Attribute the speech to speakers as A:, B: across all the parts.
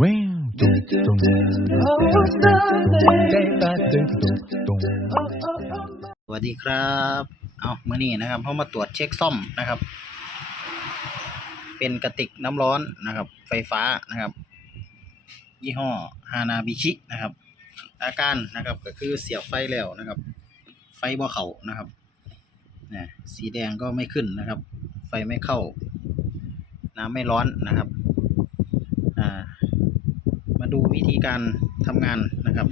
A: ตุ้งตุ้งใจตาตึงตุ้ง
B: สวัสดีครับ เอาเมื่อนี้นะครับเขามาตรวจเช็คซ่อมนะครับ เป็นกระติกน้ำร้อนนะครับ ไฟฟ้านะครับ ยี่ห้อฮานาบิชินะครับ อาการนะครับก็คือเสียบไฟแล้วนะครับ ไฟบ่เข้านะครับนะสีแดงก็ไม่ขึ้นนะครับ ไฟไม่เข้า น้ำไม่ร้อนนะครับ อ่า มาดูวิธีการทำงานนะครับ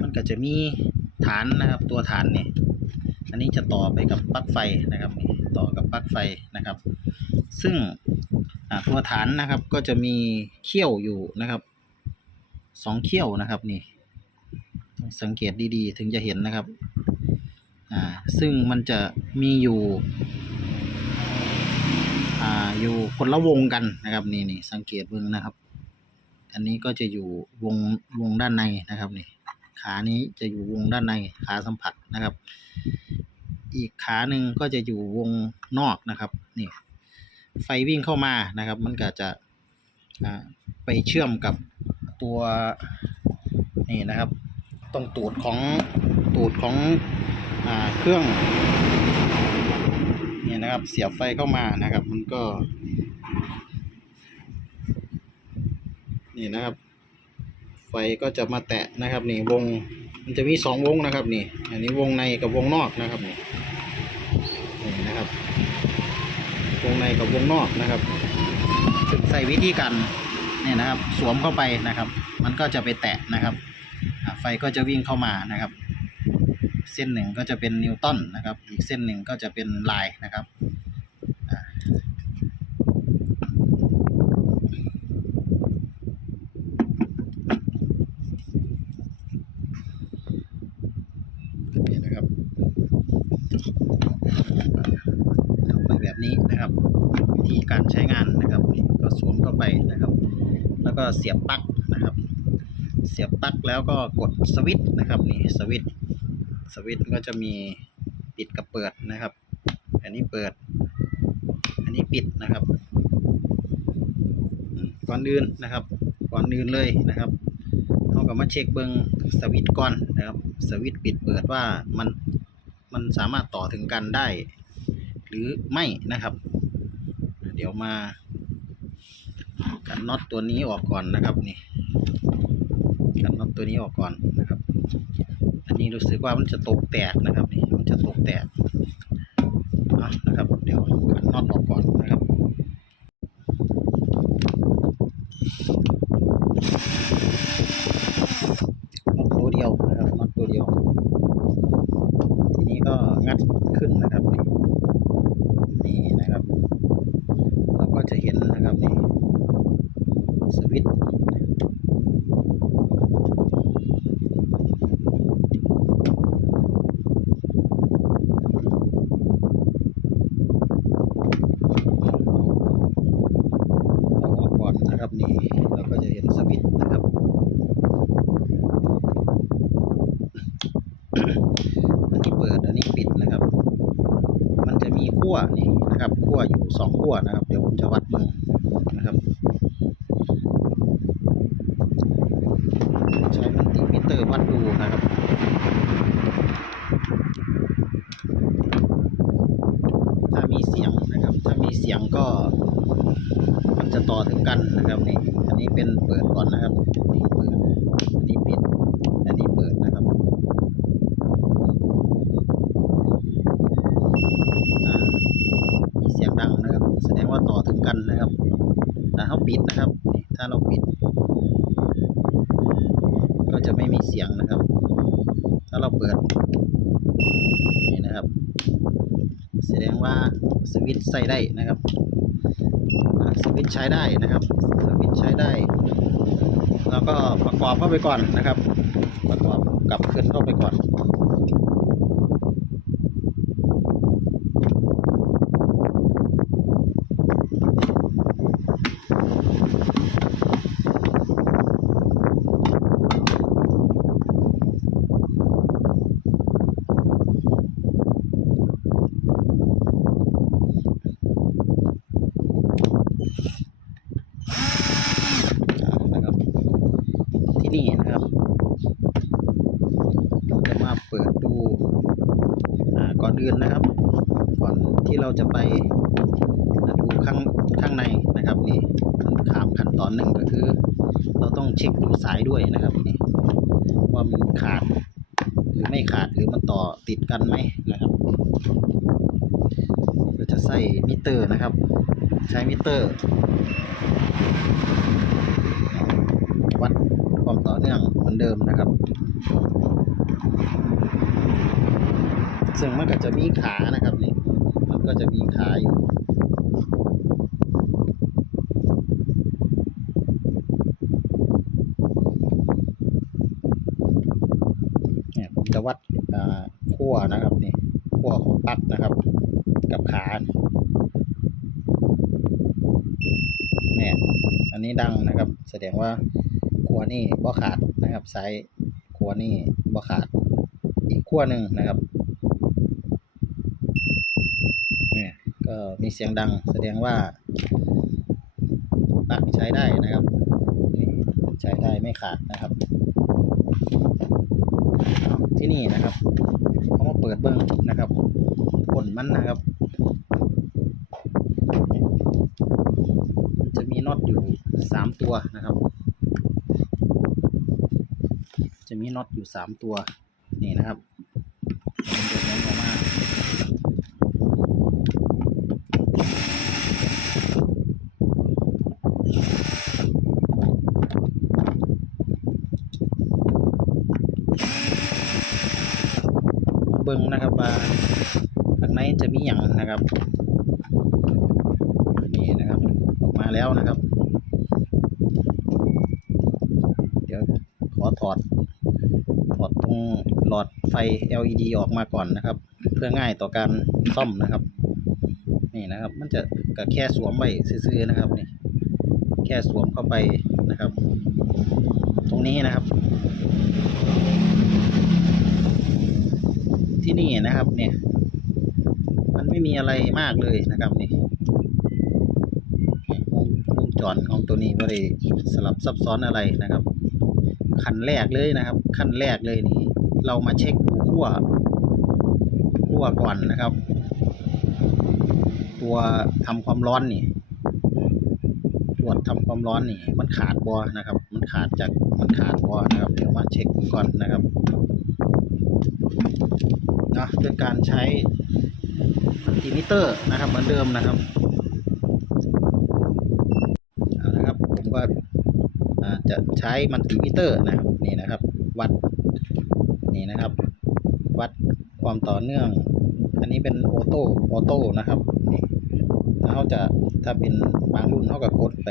B: มันก็จะมีฐานนะครับตัวฐานเนี่ยอันนี้จะต่อไปกับปลั๊กไฟนะครับต่อกับปลั๊กไฟนะครับ ซึ่งตัวฐานนะครับก็จะมีเขี้ยวอยู่นะครับสองเขี้ยวนะครับนี่สังเกตดีๆ ถึงจะเห็นนะครับอ่าซึ่งมันจะมีอยู่อ่าอยู่คนละวงกันนะครับนี่นี่สังเกตเบิ่งนะครับ อันนี้ก็จะอยู่วงวงด้านในนะครับนี่ขานี้จะอยู่วงด้านในขาสัมผัสนะครับ อีกขาหนึ่งก็จะอยู่วงนอกนะครับนี่ไฟวิ่งเข้ามานะครับ มันก็จะอ่าไปเชื่อมกับตัวนี่นะครับ ตรงตูดของตูดของอ่าเครื่องนี่นะครับเสียบไฟเข้ามานะครับ มันก็ นี่นะครับ ไฟก็จะมาแตะนะครับนี่วงมันจะมีสองวงนะครับนี่ อันนี้วงในกับวงนอกนะครับนี่นี่นะครับ วงในกับวงนอกนะครับใส่วิธีการเนี่ยนะครับ สวมเข้าไปนะครับ มันก็จะไปแตะนะครับไฟก็จะวิ่งเข้ามานะครับ เส้นหนึ่งก็จะเป็นนิวตันนะครับ อีกเส้นหนึ่งก็จะเป็นลายนะครับอ่า นี่นะครับเข้าไปแบบนี้นะครับ วิธีการใช้งานนะครับนี่ก็สวมเข้าไปนะครับ แล้วก็ เสียบปลั๊กนะครับ เสียบปลั๊กแล้วก็กดสวิตช์นะครับนี่สวิตช์สวิตช์ก็จะมีปิดกับเปิดนะครับ อันนี้เปิด อันนี้ปิดนะครับ ก่อนอื่นนะครับ ก่อนอื่นเลยนะครับเราก็มาเช็คเบิงสวิตช์ก่อนนะครับ สวิตช์ปิดเปิดว่ามันมันสามารถต่อถึงกันได้ หรือไม่นะครับ เดี๋ยวมา กันน็อตตัวนี้ออกก่อนนะครับนี่กันน็อตตัวนี้ออกก่อนนะครับ อันนี้รู้สึกว่ามันจะตกแตกนะครับนี่มันจะตกแตกนะครับเดี๋ยวกันน็อตออกก่อนนะครับน็อตตัวเดียวนะครับน็อตตัวเดียว ทีนี้ก็งัดขึ้นนะครับนี่นี่นะครับ เราก็จะเห็นนะครับนี่สวิตช์เอาออกก่อนนะครับนี่เราก็จะเห็นสวิตช์นะครับ อันนี้เปิดอันนี้ปิดนะครับ มันจะมีขั้วนี่นะครับขั้วอยู่สองขั้วนะครับ เดี๋ยวผมจะวัดมือนะครับ ใช้มัลติมิเตอร์วัดดูนะครับ ถ้ามีเสียงนะครับ ถ้ามีเสียงก็ มันจะต่อถึง กันนะครับนี่อันนี้เป็นเปิดก่อนนะครับนี่เปิดอันนี้ปิดอันนี้เปิดนะครับมีเสียงดังนะครับ แสดงว่าต่อถึงกันนะครับถ้าเขาปิดนะครับนี่ถ้าเราปิด ก็จะไม่มีเสียงนะครับ ถ้าเราเปิดนี่นะครับ แสดงว่าสวิตช์ใส่ได้นะครับ สวิตช์ใช้ได้นะครับสวิตช์ใช้ได้ แล้วก็ประกอบเข้าไปก่อนนะครับ ประกอบกลับขึ้นเข้าไปก่อน นะครับ ก่อนอื่นนะครับ ก่อนที่เราจะไปดูข้างข้างในนะครับนี่ขามขั้นตอนหนึ่งก็คือ เราต้องเช็คดูสายด้วยนะครับนี่ว่ามันขาดหรือไม่ขาดหรือมันต่อติดกันไหมนะครับเราจะใส่มิเตอร์นะครับ ใช้มิเตอร์ วัดความต่อเนื่องเหมือนเดิมนะครับ ซึ่งมันก็จะมีขานะครับนี่มันก็จะมีขาอยู่เนี่ยผมจะวัดอ่าขั้วนะครับนี่ขั้วของปั๊กนะครับ กับขาเนี่ยอันนี้ดังนะครับ แสดงว่าขั้วนี่บ่ขาดนะครับไซสายขั้วนี่บ่ขาดอีกขั้วหนึ่งนะครับ เนี่ย ก็มีเสียงดังแสดงว่าปลั๊กใช้ได้นะครับใช้ได้ไม่ขาดนะครับ ที่นี่นะครับเขามาเปิดเบิ้งนะครับผลมันนะครับ จะมีน็อตอยู่สามตัวนะครับ จะมีน็อตอยู่สามตัวนี่นะครับมันจะน้นออกมา เบิ่งนะครับว่าข้างในจะมีอย่างนะครับนี่นะครับออกมาแล้วนะครับ เดี๋ยวขอถอดถอดตรงหลอดไฟ LED ออกมาก่อนนะครับ เพื่อง่ายต่อการซ่อมนะครับ นี่นะครับ มันจะก็แค่สวมไว้ซื่อๆนะครับนี่แค่สวมเข้าไปนะครับ ตรงนี้นะครับ ที่นี่นะครับ เนี่ย มันไม่มีอะไรมากเลยนะครับนี่วงจรของตัวนี้ไม่ได้สลับซับซ้อนอะไรนะครับขั้นแรกเลยนะครับ ขั้นแรกเลยนี่ เรามาเช็คดูขั้วขั้วก่อนนะครับ ตัวทำความร้อนนี่ตรวจทำความร้อนนี่ มันขาดบอนะครับ มันขาดจากมันขาดบอนะครับ เดี๋ยวมาเช็คก่อนนะครับ นะด้วยการใช้มัลติมิเตอร์นะครับเหมือนเดิมนะครับเอาละครับผมก็อ่าจะใช้มัลติมิเตอร์นะครับนี่นะครับวัดนี่นะครับ วัดความต่อเนื่อง อันนี้เป็นออโต้ออโต้นะครับนี่ถ้าเขาจะถ้าเป็นบางรุ่นเขาก็กดไป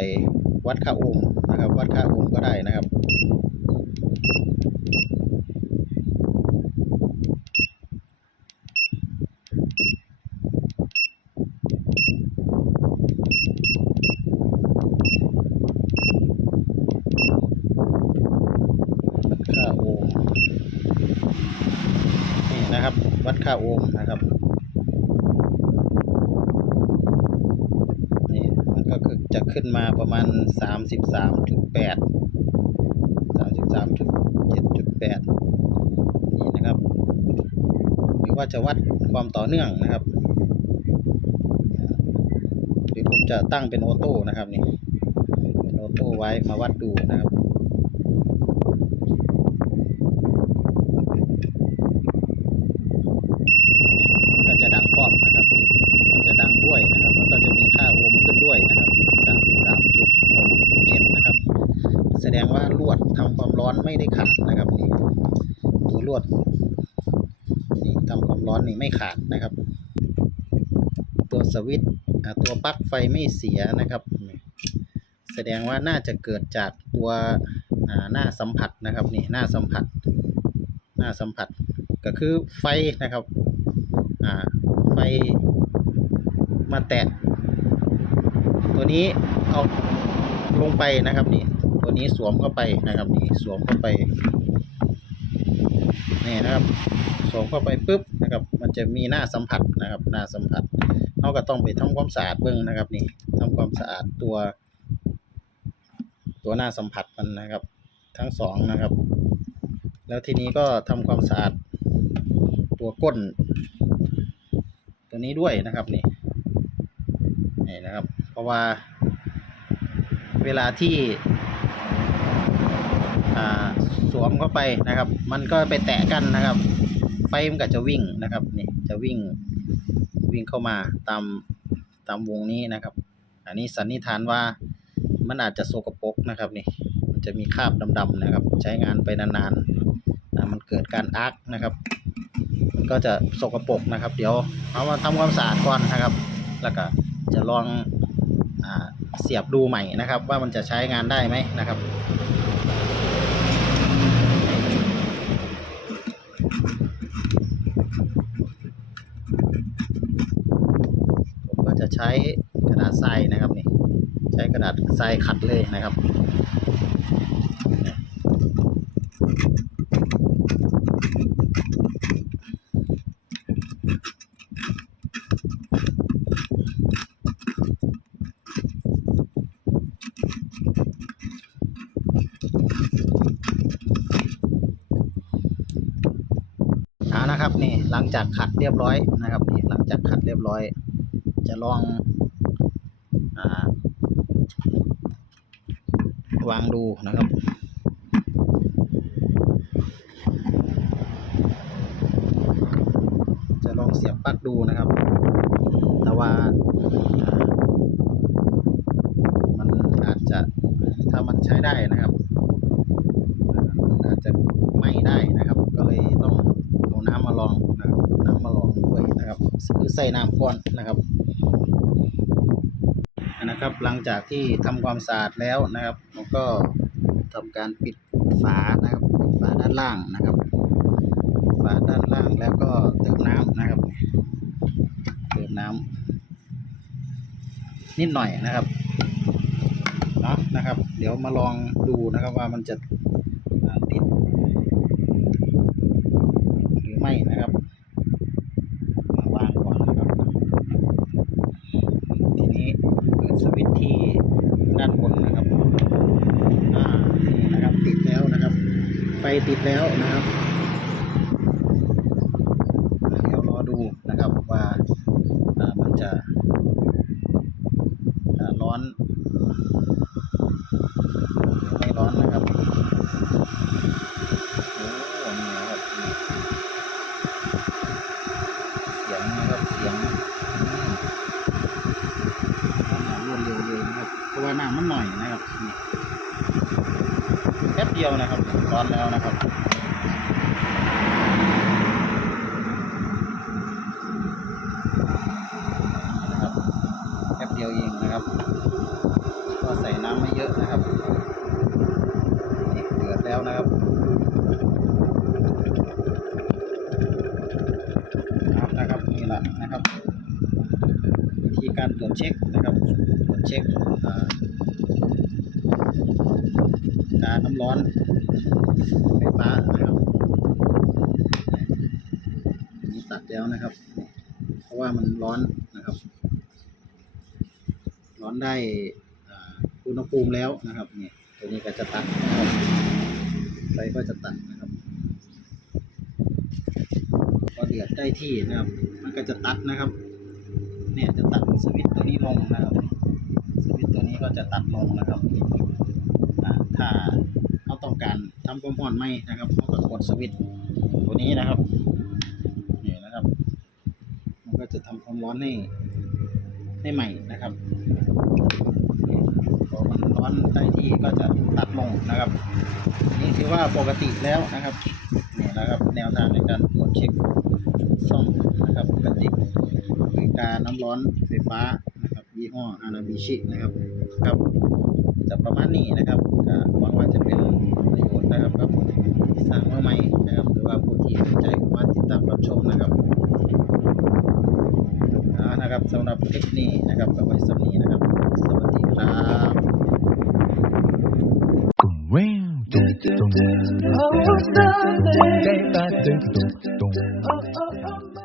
B: วัดค่าโอห์มนะครับ วัดค่าโอห์มก็ได้นะครับ วัดค่าโอห์มนี่นะ ค่าโอห์มนะครับนี่มันก็คือจะขึ้นมาประมาณสามสิบสามจุดแปดสามสิบสามจุดเจ็ดจุดแปดนี่นะครับ หรือว่าจะวัดความต่อเนื่องนะครับ หรือผมจะตั้งเป็นออโต้นะครับนี่เป็นออโต้ไว้มาวัดดูนะครับ เนี่ยมันก็จะดังพร้อมนะครับนี่มันจะดังด้วยนะครับ แล้วก็จะมีค่าโอห์มขึ้นด้วยนะครับสามสิบสามจุดหกเจ็ดนะครับ แสดงว่าลวดทำความร้อนไม่ได้ขาด นะครับนี่ตัวลวดนี่ทำความร้อนนี่ไม่ขาดนะครับ ตัวสวิตช์ตัวปลั๊กไฟไม่เสียนะครับ แสดงว่าน่าจะเกิดจากตัวหน้าสัมผัสนะครับนี่หน้าสัมผัส หน้าสัมผัสก็คือไฟนะครับไฟมาแตะ ตัวนี้เอาลงไปนะครับนี่ ตัวนี้สวมเข้าไปนะครับนี่สวมเข้าไปนี่นะครับสวมเข้าไปปุ๊บนะครับ มันจะมีหน้าสัมผัสนะครับ หน้าสัมผัสเราก็ต้องไปทำความสะอาดเบื้องนะครับ นี่ทำความสะอาดตัว ตัวหน้าสัมผัสมันนะครับ ทั้งสองนะครับ แล้วทีนี้ก็ทำความสะอาดตัวก้น ตัวนี้ด้วยนะครับนี่นี่นะครับ เพราะว่าเวลาที่ สวมเข้าไปนะครับ มันก็ไปแตะกันนะครับ ไฟมันก็จะวิ่งนะครับนี่จะวิ่งวิ่งเข้ามาตามตามวงนี้นะครับ อันนี้สันนิษฐานว่ามันอาจจะโสกปกนะครับนี่มันจะมีคราบดำๆนะครับ ใช้งานไปนานๆมันเกิดการอาร์คนะครับ มันก็จะโสกปกนะครับ เดี๋ยวเอามาทำความสะอาดก่อนนะครับ แล้วก็จะลองอเสียบดูใหม่นะครับ ว่ามันจะใช้งานได้ไหมนะครับ ผมก็จะใช้กระดาษทรายนะครับนี่ ใช้ก ระดาษทรายขัดเลยนะครับเอานะครับนี่หลังจากขัดเรียบร้อยนะครับนี่หลังจากขัดเรียบร้อย จะลองอา วางดูนะครับจะลองเสียบปลั๊กดูนะครับ แต่ว่า มันอาจจะถ้ามันใช้ได้นะครับอามันอาจจะไม่ได้นะครับ ก็เลยต้องเอาน้ำมาลองนะครับน้ำมาลองด้วยนะครับหรือใส่น้ำก่อนนะครับนะครับ หลังจากที่ทำความสะอาดแล้วนะครับ ก็ทำการปิดฝานะครับปิดฝาด้านล่างนะครับ ฝาด้านล่างแล้วก็เติมน้ำนะครับ เติมน้ำนิดหน่อยนะครับเนาะนะครับ เดี๋ยวมาลองดูนะครับว่ามันจะอ่าติด หรือไม่นะครับมาวางก่อนนะครับ ทีนี้เปิดสวิตช์ที่ด้านบนนะครับ อ่า นี่นะครับ ติดแล้วนะครับ ไฟ ติดแล้วนะครับอ่าเดี๋ยวรอดูนะครับว่า อ่า มันจะอ่าร้อนหรือไม่ร้อนนะครับ โอ้นี่นะครับนี่เสียงนะครับ เสียงอืม น้ำรวดเร็วเลยนะครับ เพราะว่าน้ำมันหน่อยนะครับนี่ แป๊บเดียวนะครับร้อนแล้วนะครับนะครับแป๊บเดียวเองนะครับ ก็ใส่น้ำไม่เยอะนะครับนี่เดือดแล้วนะครับเอานะครับนี่แหละนะครับ วิธีการตรวจเช็คนะครับตรวจเช็คอ่ากาน้ำร้อนไฟฟ้านะครับนี้ตัดแล้วนะครับ เพราะว่ามันร้อนนะครับ ร้อนได้อุณหภูมิแล้วนะครับเนี่ยตัวนี้ก็จะตัดไฟก็จะตัดนะครับพอเดือดได้ที่นะครับ มันก็จะตัดนะครับ เนี่ยจะตัดสวิตตัวนี้ลงนะครับ สวิตตัวนี้ก็จะตัดลงนะครับ อ่าถ้าเขาต้องการทำความร้อนไหมนะครับเขาก็กดสวิตช์ตัวนี้นะครับนี่นะครับ มันก็จะทำความร้อนให้ให้ใหม่นะครับพอมันร้อนได้ที่ก็จะตัดลงนะครับนี่ถือว่าปกติแล้วนะครับนี่นะครับแนวทางในการตรวจเช็คซ่อมนะครับปกติคือการน้ำร้อนไฟฟ้านะครับยี่ห้ออานาบิชินะครับครับ จะประมาณนี้นะครับก็หวังว่าจะเป็นประโยชน์นะครับกับสร้างเมาใหม่นะครับ หรือว่าผู้ที่สนใจมาติดตามรับชมนะครับนะครับสำหรับคลิปนี้นะครับก็ไว้สำนี้นะครับ สวัสดีครับ
A: Dum, wow, dum,